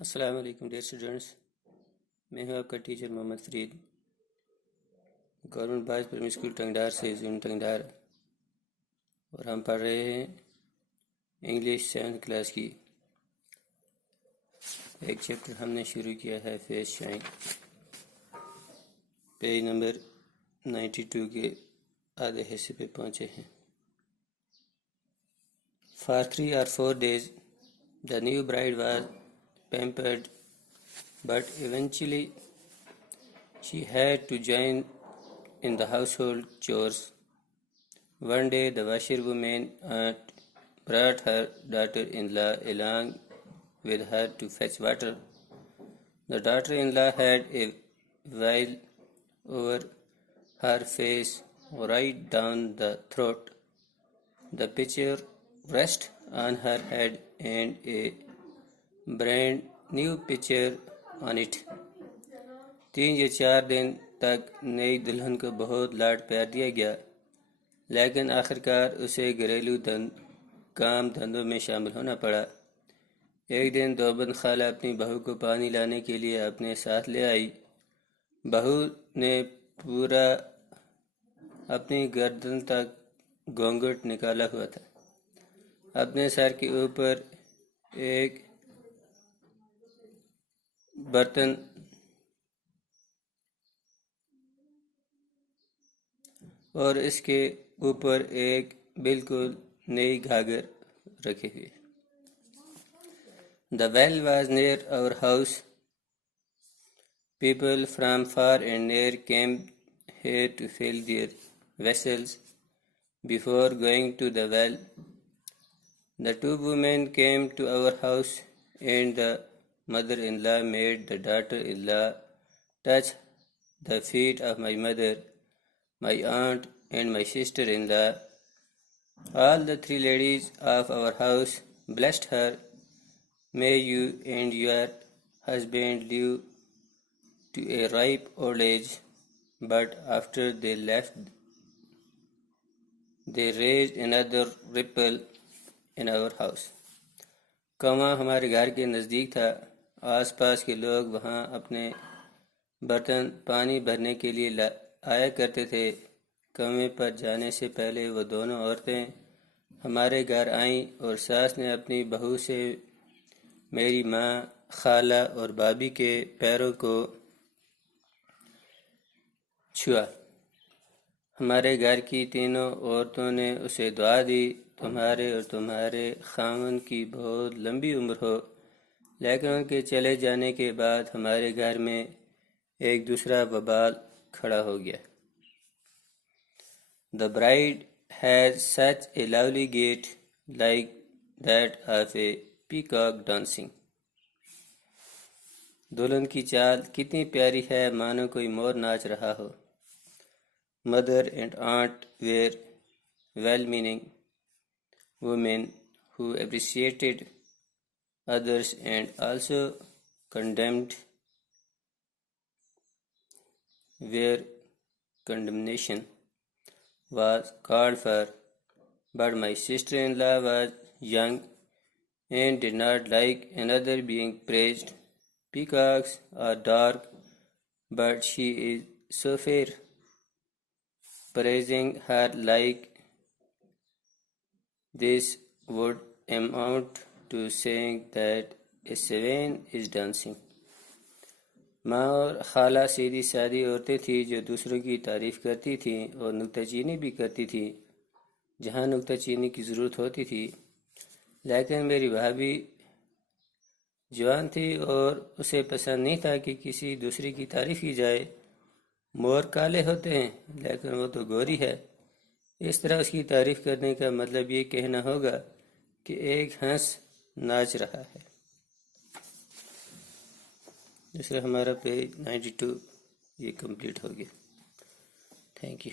अस्सलाम वालेकुम dear students. मैं हूं आपका teacher Mohammad Farid, government boys primary school Tangdar से जून टंगडार, और हम पढ़ रहे हैं इंग्लिश 7th क्लास की। एक चैप्टर हमने शुरू किया है फेस शाइन, पेज नंबर 92 के आधे हिस्से पे पहुंचे हैं। For 3 or 4 days the new bride was pampered, but eventually she had to join in the household chores. One day the washerwoman aunt brought her daughter-in-law along with her to fetch water. The daughter-in-law had a veil over her face right down the throat. The pitcher rested on her head and a brand new pitcher on it. 3 या 4 दिन तक नई दुल्हन को बहुत लाड प्यार दिया गया, लेकिन आखिरकार उसे घरेलू काम धंधों में शामिल होना पड़ा। एक दिन दोबंद खाला अपनी बहू को पानी लाने के लिए अपने साथ ले आई। बहू ने पूरा अपनी गर्दन तक घूंघट निकाला हुआ था। अपने सर के ऊपर एक बर्तन और इसके ऊपर एक बिल्कुल नई घाघर रखे हुए। The well was near our house. People from far and near came here to fill their vessels before going to the well. The 2 women came to our house, and the mother-in-law made the daughter-in-law touch the feet of my mother, my aunt, and my sister-in-law. All the 3 ladies of our house blessed her. May you and your husband live to a ripe old age. But after they left, they raised another ripple in our house. कुआं हमारे घर के नज़दीक था। आसपास के लोग वहाँ अपने बर्तन पानी भरने के लिए आया करते थे। कुएं पर जाने से पहले वो दोनों औरतें हमारे घर आईं और सास ने अपनी बहू से मेरी माँ, खाला और भाभी के पैरों को छुआ। हमारे घर की तीनों औरतों ने उसे दुआ दी, तुम्हारे और तुम्हारे खामन की बहुत लंबी उम्र हो। लेकिन उनके चले जाने के बाद हमारे घर में एक दूसरा वबाल खड़ा हो गया। The bride has such a lovely gait, like that of a peacock dancing. दुल्हन की चाल कितनी प्यारी है, मानो कोई मोर नाच रहा हो। Mother and aunt were well-meaning women who appreciated others and also condemned where condemnation was called for. But my sister-in-law was young and did not like another being praised. Peacocks are dark, but she is so fair. Praising her like this would amount to saying that a swan is dancing. माँ और खाला सीधी सादी औरतें थीं जो दूसरों की तारीफ़ करती थीं और नुक्ताचीनी भी करती थीं जहाँ नुक्ताचीनी की ज़रूरत होती थी। लेकिन मेरी भाभी जवान थी और उसे पसंद नहीं था कि किसी दूसरे की तारीफ़ की जाए। मोर काले होते हैं लेकिन वो तो गोरी है। इस तरह उसकी तारीफ़ करने का मतलब ये कहना होगा कि एक हंस नाच रहा है। जिससे हमारा पेज 92 ये कंप्लीट हो गया। Thank you.